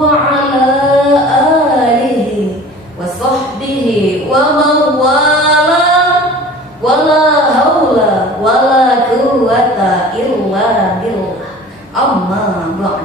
wa ala alihi wa sahbihi wa mawala wa la hawla wa la quwwata illa billah. Amma ba'd.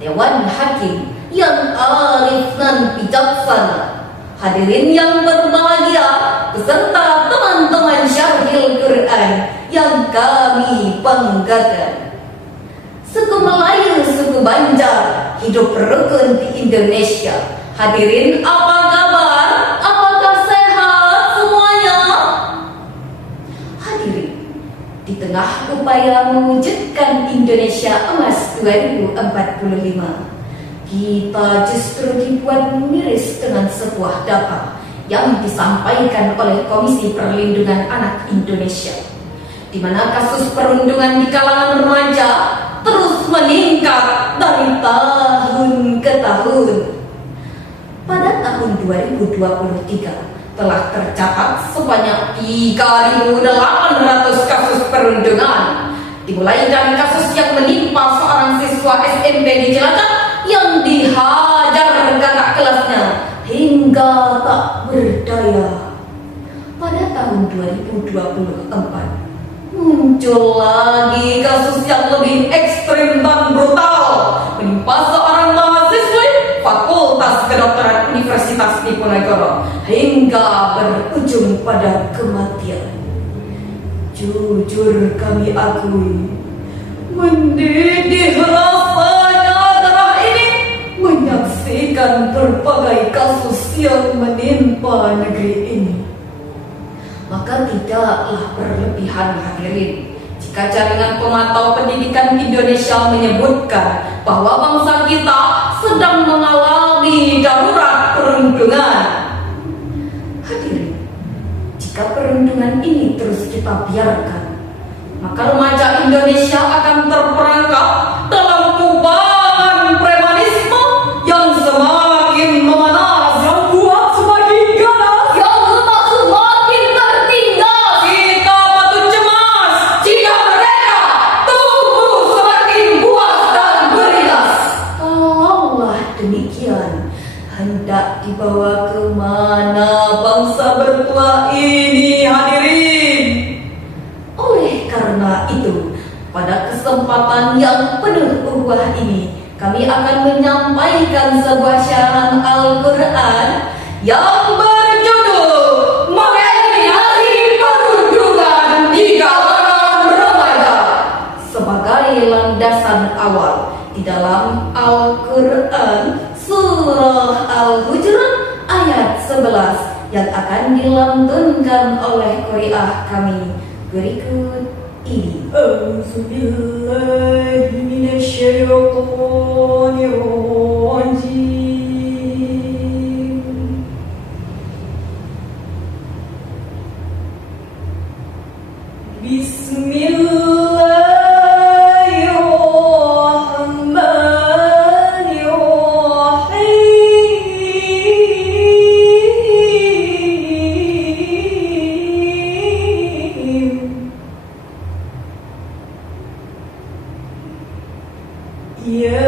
Dewan Hakim yang arif dan bijaksana, hadirin yang berbahagia beserta teman-teman Syarhil Quran yang kami banggakan. Suku Melayu, suku Banjar hidup rukun di Indonesia. Hadirin, apa kabar? Apakah sehat semuanya? Hadirin, di tengah upaya mewujudkan Indonesia Emas 2045, kita justru dibuat miris dengan sebuah data yang disampaikan oleh Komisi Perlindungan Anak Indonesia, di mana kasus perundungan di kalangan remaja terus meningkat dari tahun ke tahun. Pada tahun 2023 telah tercatat sebanyak 3.800 kasus perundungan, dimulai dari kasus yang menimpa seorang siswa SMP di Cilacap yang dihajar kakak kelasnya hingga tak berdaya. Pada tahun 2024 muncul lagi kasus yang lebih ekstrim dan brutal menimpa seorang mahasiswi Fakultas Kedokteran Universitas Diponegoro hingga berujung pada kematian. Jujur kami akui, mendidih rasanya darah ini menyaksikan berbagai kasus yang menimpa negeri ini. Maka tidaklah berlebihan hadirin jika jaringan pemantau pendidikan Indonesia menyebutkan bahwa bangsa kita sedang mengalami darurat perundungan. Hadirin, jika perundungan ini terus kita biarkan, maka remaja Indonesia akan terperangkap dalam kubangan premanisme yang semakin memanas, yang kuat semakin ganas, yang lemah semakin tertinggal. Kita patut cemas jika mereka tumbuh semakin puas dan berilas. Kalaulah demikian, hendak dibawa kemana bangsa bertua ini, hadirin? Oleh karena itu, pada kesempatan yang penuh ukhuwah ini, kami akan menyampaikan sebuah syarahan Al-Quran yang berjudul Mengeliminasi Perundungan di Kalangan Remaja sebagai landasan awal di dalam Al-Quran Surah Al-Hujurat ayat 11 yang akan dilantunkan oleh qari'ah kami berikut ini. A'udzubillahi minasyaitonirrajim. Bismillahirrahmanirrahim. Ya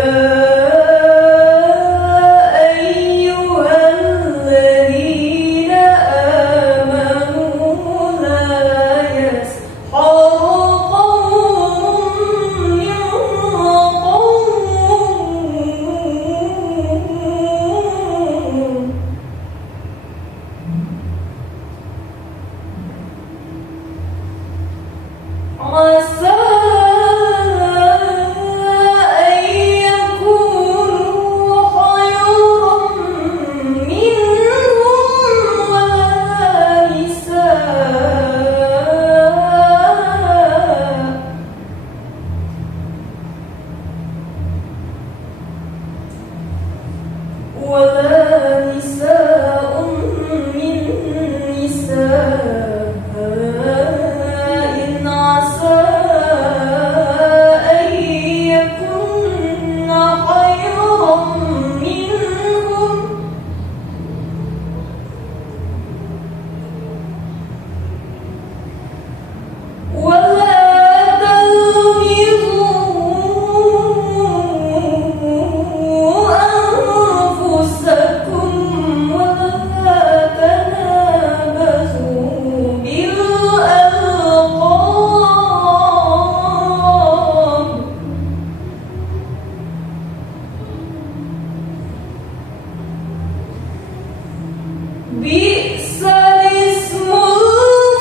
bi'sal ismul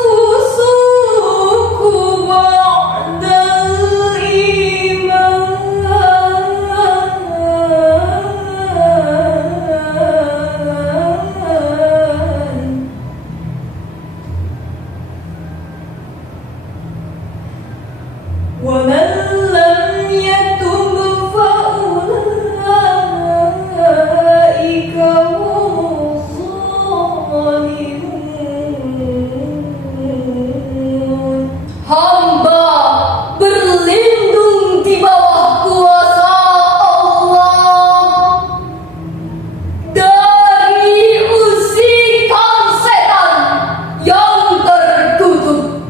fusuku ba'dal iman. Wa man lam yatub fa'ulaika hum zalimun. Hamba berlindung di bawah kuasa Allah dari usikan setan yang tertutup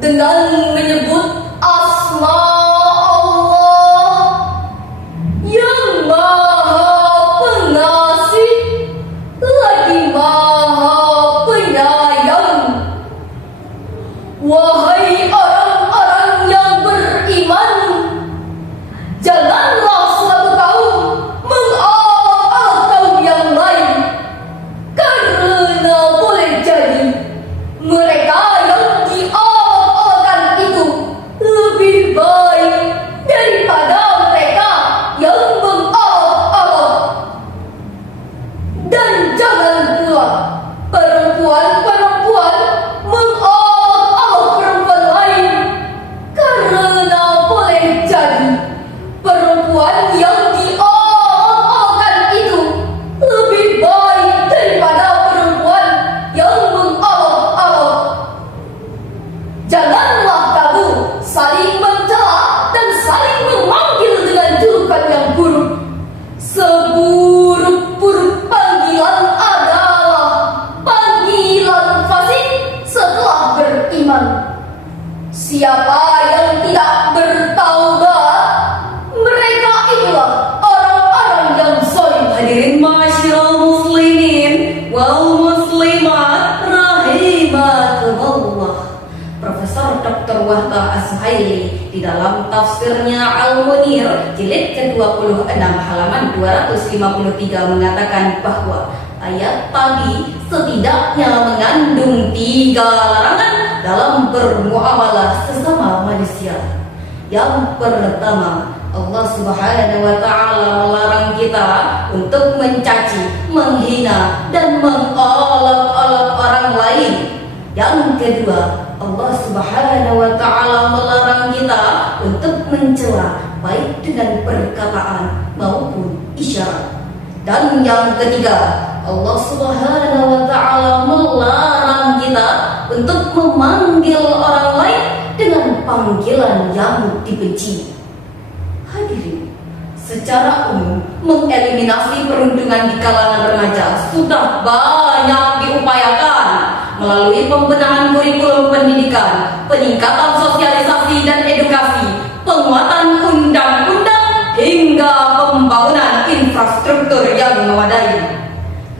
dengan menyebut asma Allah yang maha pengasih lagi maha penyayang. Wahai orang-orang yang beriman, janganlah suatu kaum mengalahkan kaum yang lain, karena boleh jadi mereka yang dialahkan itu lebih baik daripada mereka yang mengalah-alah. Dan jangan pula perempuan-perempuan mengalah-alah perempuan lain, karena boleh jadi perempuan yang dialah-alahkan itu lebih baik daripada perempuan yang mengalah-alah. Janganlah kamu saling mencela dan saling memanggil dengan julukan yang buruk. Seburuk-buruk panggilan adalah panggilan fasik setelah beriman. Siapa yang tidak bertaubat, mereka itulah orang-orang yang zalim. Hadirin masyaallah muslimin wal muslimat rahimakumullah. Profesor Dr. Wahbah As-Suhaili di dalam tafsirnya Al-Munir jilid ke-26 halaman 253 mengatakan bahwa ayat tadi setidaknya mengandung 3 larangan dalam bermuamalah sesama manusia. Yang pertama, Allah Subhanahu wa taala melarang kita untuk mencaci, menghina dan mengolok-olok orang lain. Yang kedua, Allah Subhanahu wa taala melarang kita untuk mencela baik dengan perkataan maupun isyarat. Dan yang ketiga, Allah Subhanahu wa taala melarang kita untuk memanggil orang lain dengan panggilan yang dibenci. Hadirin, secara umum mengeliminasi perundungan di kalangan remaja sudah banyak diupayakan melalui pembenahan kurikulum pendidikan, peningkatan sosialisasi dan edukasi, penguatan undang-undang hingga pembangunan infrastruktur yang memadai.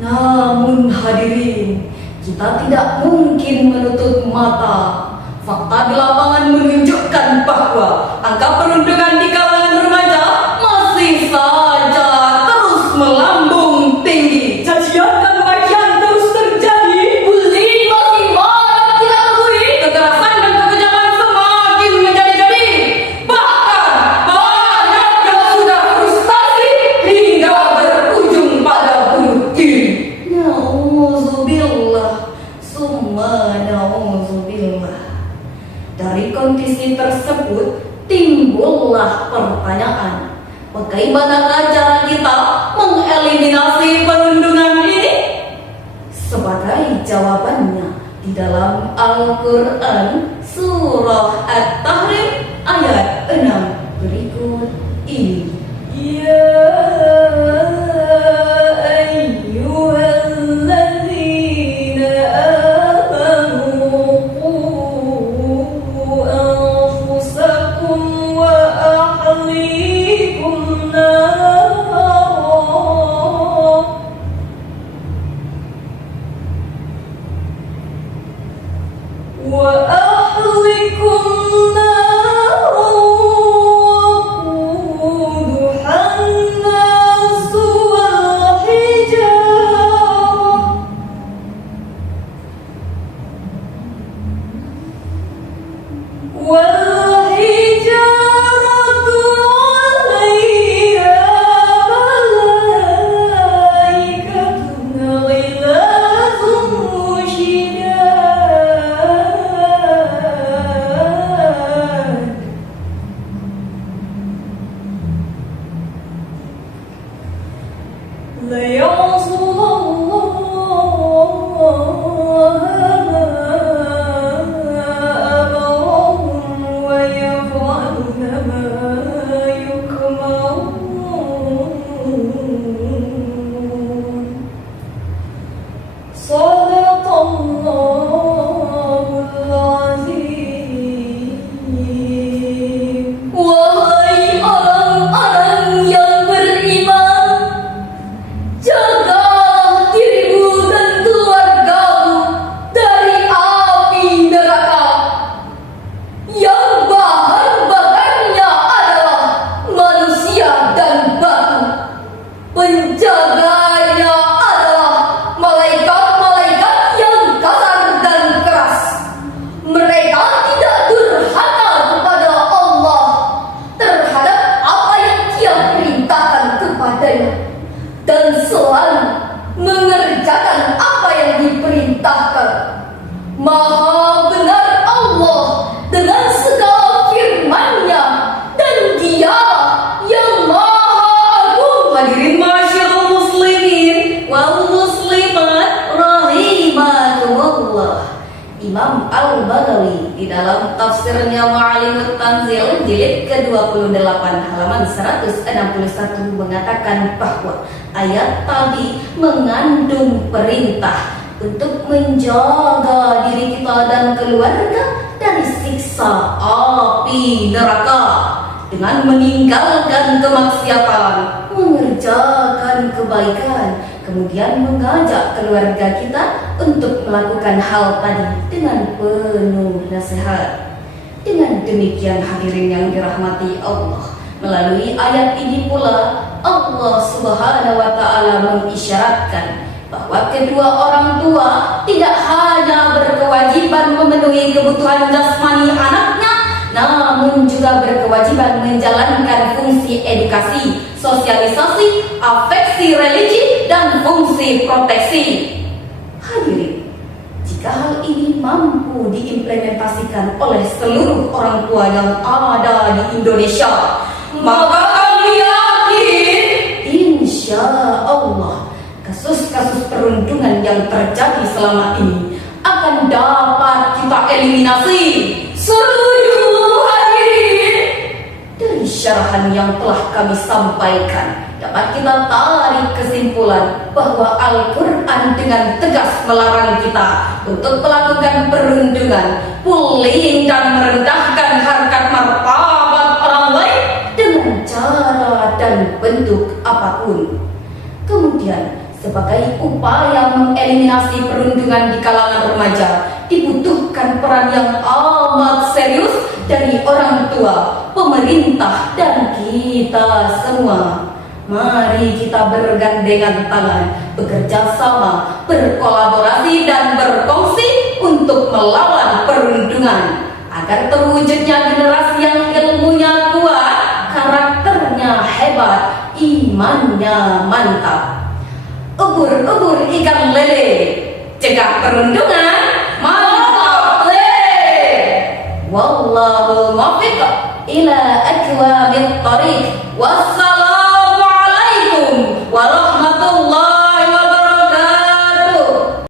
Namun hadirin, kita tidak mungkin menutup mata. Fakta di lapangan menunjukkan bahwa angka perundungan di kalangan remaja masih saja terus melambung tinggi. Cacian dan makian terus terjadi. Bullying masih marak kita temui. Kekerasan dan kekejaman semakin menjadi-jadi. Bahkan banyak yang sudah frustasi hingga berujung pada bunuh diri. Nauzubillah, summa nauzubillah. Dari kondisi tersebut timbullah pertanyaan, bagaimanakah cara kita mengeliminasi perundungan ini? Sebagai jawabannya di dalam Al-Quran surah At-Tahrim ayat 6 berikut ini. Ya ayyuhalladzina amanu qu anfusakum wa ahlikum nara wa ahlikum Imam Al-Baghawi di dalam tafsirnya Ma'alimut Tanzil jilid ke-28 halaman 161 mengatakan bahwa ayat tadi mengandung perintah untuk menjaga diri kita dan keluarga dari siksa api neraka dengan meninggalkan kemaksiatan, mengerjakan kebaikan, kemudian mengajak keluarga kita untuk melakukan hal tadi dengan penuh nasihat. Dengan demikian hadirin yang dirahmati Allah, melalui ayat ini pula Allah Subhanahu wa taala mengisyaratkan bahwa kedua orang tua tidak hanya berkewajiban memenuhi kebutuhan jasmani anaknya, namun juga berkewajiban menjalankan fungsi edukasi, sosialisasi, afeksi religi, dan fungsi proteksi. Hadirin, jika hal ini mampu diimplementasikan oleh seluruh orang tua yang ada di Indonesia, maka kami yakin insya Allah kasus-kasus perundungan yang terjadi selama ini akan dapat kita eliminasi. Setuju hadirin? Dari syarahan yang telah kami sampaikan, dapat kita tarik kesimpulan bahwa Al-Quran dengan tegas melarang kita untuk melakukan perundungan, bullying, dan merendahkan harkat martabat orang lain dengan cara dan bentuk apapun. Kemudian, sebagai upaya mengeliminasi perundungan di kalangan remaja, dibutuhkan peran yang amat serius dari orang tua, pemerintah, dan kita semua. Mari kita bergandengan tangan, bekerja sama, berkolaborasi, dan berkongsi untuk melawan perundungan, agar terwujudnya generasi yang ilmunya kuat, karakternya hebat, imannya mantap. Ubur-ubur ikan lele, cegah perundungan, mantap lele. Wallahu muwaffiq ila aqwamit thoriq. Wassalam.